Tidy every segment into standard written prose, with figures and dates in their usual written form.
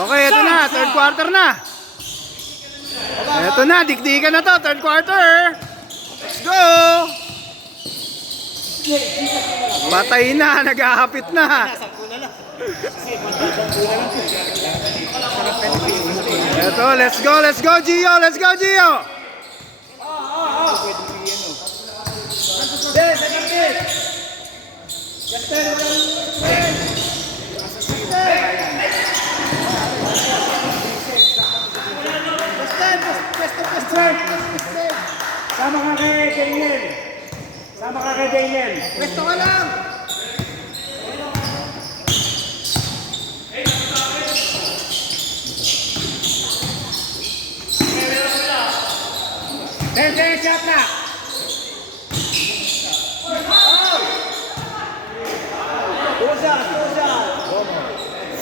Okay, ito na. Third quarter na. Ito na. Dikdikan na to. Third quarter. Let's go. Patay na. Naghahapit na. Ito. Let's go. Let's go, Gio. Let's go, Gio. Sama ka kay Daniel. Sama ka kay Daniel. Pwesto ka lang. Ten, shot na.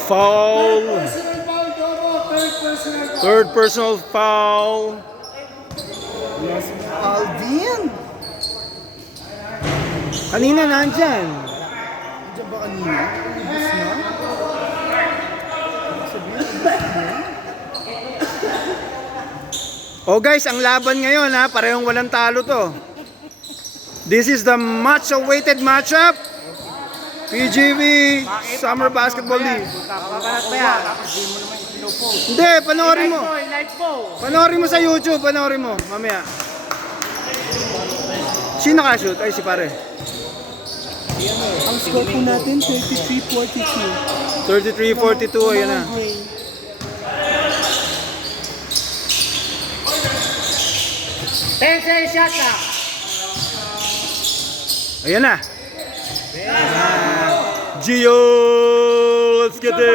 Foul. Third personal foul. Alvin! Kanina nandyan. Nandiyan ba kanina? Ibus na? Oh guys, ang laban ngayon ha, parehong walang talo to. This is the much awaited matchup. PGV Summer Basketball League. Kapapalat ba yan? Hindi, panoorin mo. Light po. Panoorin mo sa YouTube, panoorin mo mamaya. Sino ka-shoot? Ay, si pare. Ang score po natin, 33-42. 33-42, ayan na. Ten, shot na. Ayan na. Gio, let's get it!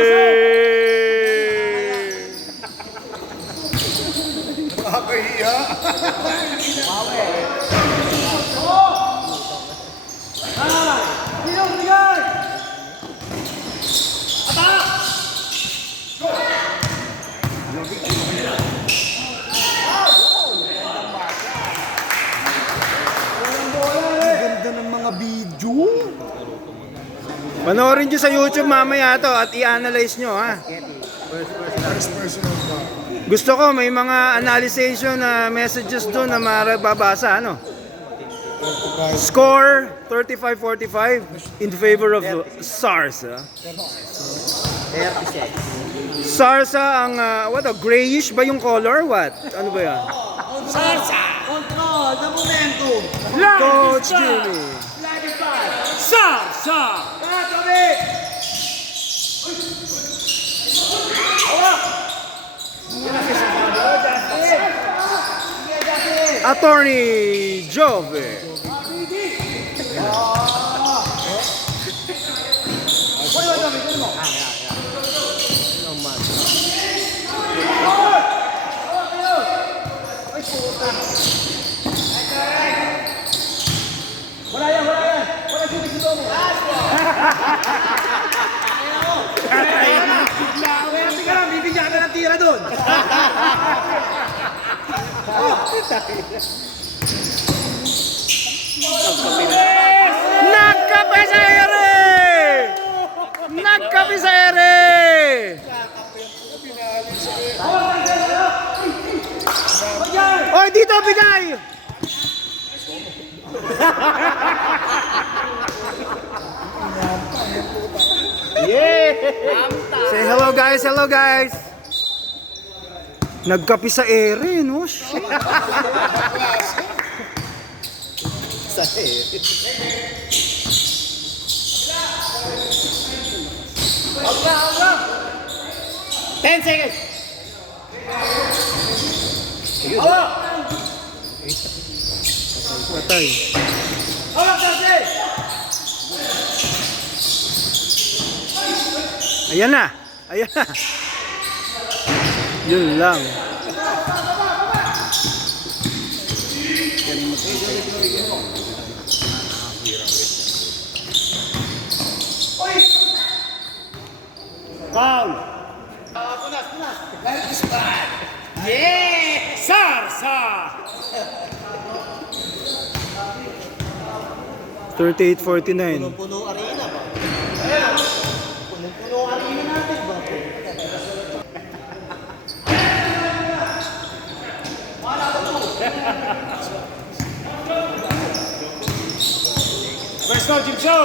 Nakakahiya. Ganda ng mga video. Panoorin nyo sa YouTube mamaya to at i-analyze nyo ha. First personal ba? Gusto ko may mga analyzation na messages doon na mababasa ano. Score 35-45 in favor of SARS. SARSA ang what grayish ba yung color? What? Ano ba yan? Control the momentum. Coach Jimmy. Sa. Attorney Jove. Bibigyan ka ng tira doon. Nagkape sa ere! Nagkape sa ere! Oy, dito bigay! Say hello guys, hello guys! Nagkape sa ere, no? Shit. Ten seconds. Patay. Ayan na. Ayan na. Yun lang. Foul. Yeah! Sarsa! 38-49. Puno arena ba? Puno arena natin ba? First call, Jim Show.